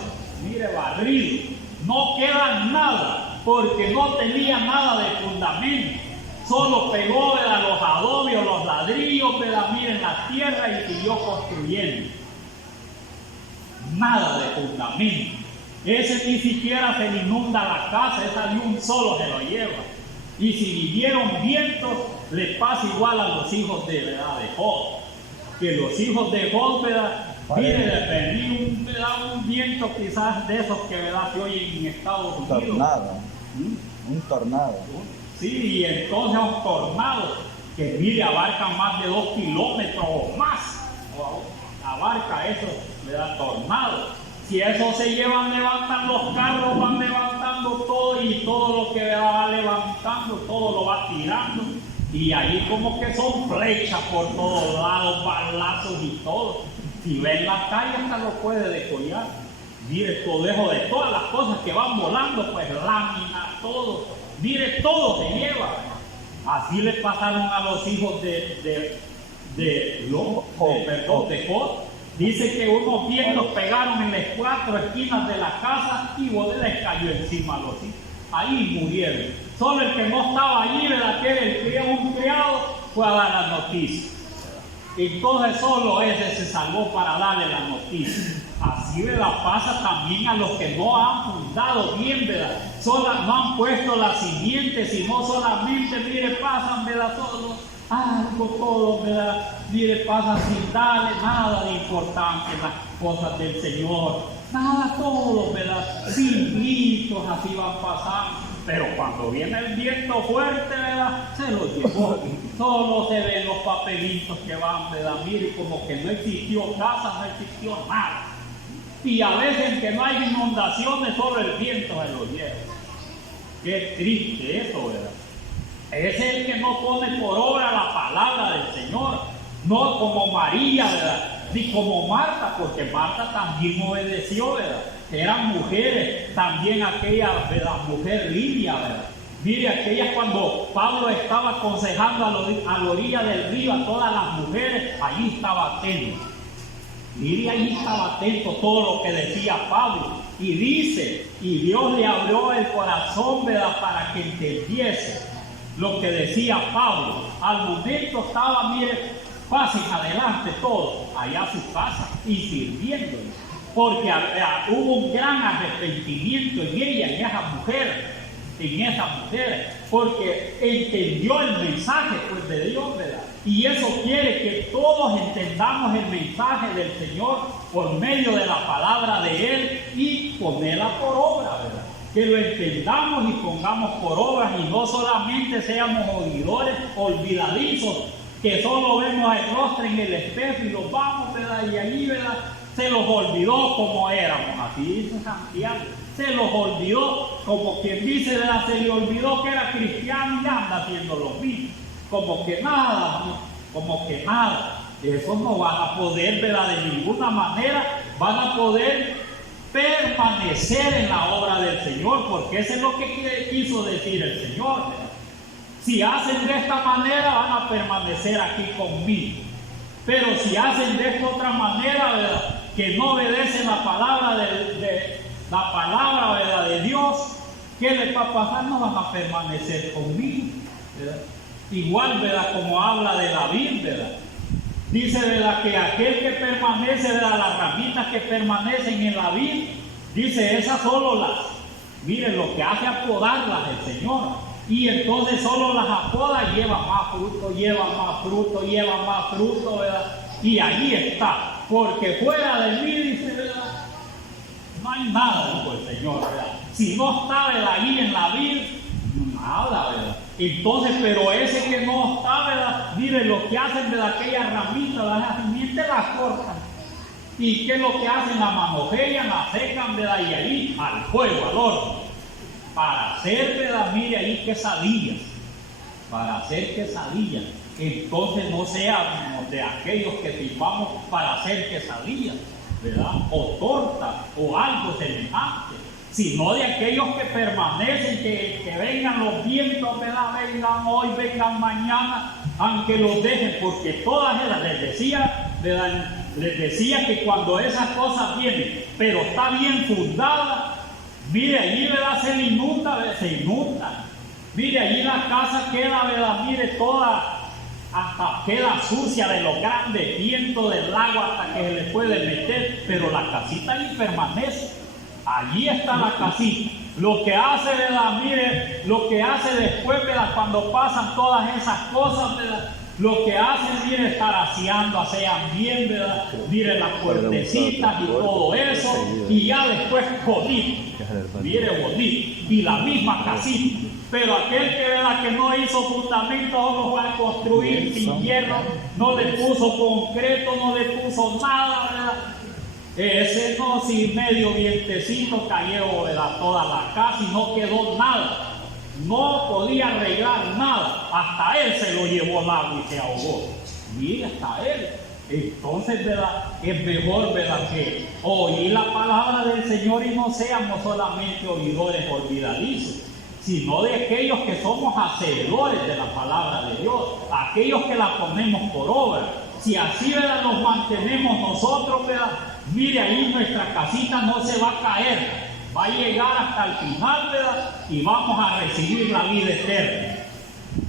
Mire, barrido. No queda nada, porque no tenía nada de fundamento. Solo pegó, ¿verdad? Los adobes, los ladrillos, ¿verdad? Miren la tierra y siguió construyendo. Nada de fundamento. Ese ni siquiera se le inunda la casa, esa de un solo se lo lleva. Y si vinieron vientos, le pasa igual a los hijos de, ¿verdad? De Job. Que los hijos de Job, ¿verdad? Mire, de venir un viento quizás de esos que, ¿verdad? Se oyen en Estados Unidos. Un tornado. Sí, y entonces un tornado que, mire, abarca más de 2 kilómetros o más. Abarca eso, ¿verdad? Tornado. Si eso se llevan, levantan los carros, van levantando todo y todo lo que va levantando, todo lo va tirando. Y ahí como que son flechas por todos lados, balazos y todo. Si ven la calle hasta lo puede decollar. Mire, todo eso de todas las cosas que van volando, pues láminas, todo. Mire, todo se lleva. Así le pasaron a los hijos de Job. Dice que unos vientos pegaron en las 4 esquinas de la casa y les cayó encima a los hijos. Ahí murieron. Solo el que no estaba allí, ¿verdad? Que era un criado, fue a dar la noticia. Entonces solo ese se salvó para darle la noticia. Así, ¿verdad? Pasa también a los que no han fundado bien, ¿verdad? No han puesto la simiente, sino solamente, mire, pasan, ¿verdad? Todo, ¿verdad? Mire, pasan sin darle nada de importancia en las cosas del Señor. Nada, todo, ¿verdad? Simplitos, así van pasando. Pero cuando viene el viento fuerte, ¿verdad? Se los llevó. Solo se ven los papelitos que van, ¿verdad? Mire, como que no existió casa, no existió nada. Y a veces que no hay inundaciones, solo el viento se los lleva. Qué triste eso, ¿verdad? Es el que no pone por obra la palabra del Señor. No como María, ¿verdad? Ni como Marta, porque Marta también obedeció, ¿verdad? Eran mujeres, también aquella, ¿verdad? Mujer Lidia, ¿verdad? Mire, aquella cuando Pablo estaba aconsejando a la orilla del río a todas las mujeres, allí estaba atento. Mire, allí estaba atento todo lo que decía Pablo. Y dice, y Dios le abrió el corazón, ¿verdad?, para que entendiese lo que decía Pablo. Al momento estaba, mire, fácil adelante todo, allá a su casa y sirviéndole. Porque hubo un gran arrepentimiento en ella, en esa mujer, porque entendió el mensaje, pues, de Dios, ¿verdad? Y eso quiere que todos entendamos el mensaje del Señor por medio de la palabra de Él y ponerla por obra, ¿verdad? Que lo entendamos y pongamos por obra y no solamente seamos oidores olvidadizos, que solo vemos el rostro en el espejo y los vamos, ¿verdad? Y allí, ¿verdad?, se los olvidó como éramos, así dice Santiago. Se los olvidó, como quien dice, ¿verdad?, se le olvidó que era cristiano y anda haciendo lo mismo. Como que nada. Eso no van a poder, ¿verdad?, de ninguna manera van a poder permanecer en la obra del Señor, porque eso es lo que quiso decir el Señor, ¿verdad? Si hacen de esta manera, van a permanecer aquí conmigo. Pero si hacen de esta otra manera, ¿verdad?, que no obedecen la palabra ¿verdad?, de Dios, ¿qué les va a pasar? No van a permanecer conmigo, ¿verdad? Igual, ¿verdad?, como habla de la vid, ¿verdad? Dice, ¿verdad?, que aquel que permanece, ¿verdad?, las ramitas que permanecen en la vid, dice, esas solo miren, lo que hace apodarlas el Señor. Y entonces solo las apoda, lleva más fruto, ¿verdad? Y ahí está. Porque fuera de mí, dice, ¿verdad?, no hay nada, dijo el Señor, ¿verdad? Si no está, ¿verdad?, ahí en la vid, nada, ¿verdad? Entonces, pero ese que no está, ¿verdad?, mire lo que hacen de aquellas ramitas, las simientes las cortan. ¿Y qué es lo que hacen? La manojean, la secan, ¿verdad?, y ahí al fuego, al horno, para hacer, ¿verdad?, mire ahí quesadillas, para hacer quesadillas. Entonces no seamos de aquellos que firmamos para hacer quesadillas, ¿verdad?, o tortas, o algo semejante, sino de aquellos que permanecen, que vengan los vientos, ¿verdad?, vengan hoy, vengan mañana, aunque los dejen, porque todas ellas les decía, ¿verdad?, les decía que cuando esas cosas vienen, pero está bien fundada, mire allí, ¿verdad?, se inunda, mire allí la casa queda, ¿verdad?, mire toda, hasta queda sucia de los grandes vientos del agua hasta que se le puede meter, pero la casita ahí permanece. Allí está la casita. Lo que hace, ¿verdad?, mire, lo que hace después, ¿verdad?, cuando pasan todas esas cosas, ¿verdad?, lo que hacen, mire, estar aseando, asean bien, ¿verdad?, mire las puertecitas y todo eso, y ya después bonito, mire, bonito, y la misma casita. Pero aquel que, ¿verdad?, que no hizo fundamento, no lo va a construir sin hierro, no le puso concreto, no le puso nada, ¿verdad? Ese no, si medio vientecito cayó, ¿verdad?, toda la casa y no quedó nada. No podía arreglar nada. Hasta él se lo llevó el agua y se ahogó. Mire, hasta él. Entonces, ¿verdad?, es mejor, ¿verdad?, que oír la palabra del Señor y no seamos solamente oidores olvidadizos, sino de aquellos que somos hacedores de la palabra de Dios, aquellos que la ponemos por obra. Si así, ¿verdad?, nos mantenemos nosotros, ¿verdad?, mire, ahí nuestra casita no se va a caer, va a llegar hasta el final, ¿verdad?, y vamos a recibir la vida eterna.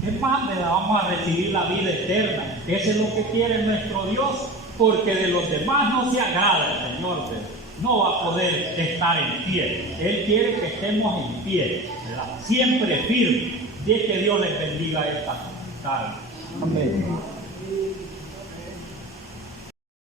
Es más, ¿verdad?, vamos a recibir la vida eterna. Eso es lo que quiere nuestro Dios, porque de los demás no se agrada el Señor, ¿verdad?, no va a poder estar en pie. Él quiere que estemos en pie, ¿verdad?, siempre firme. Y que Dios les bendiga esta tarde. Amén.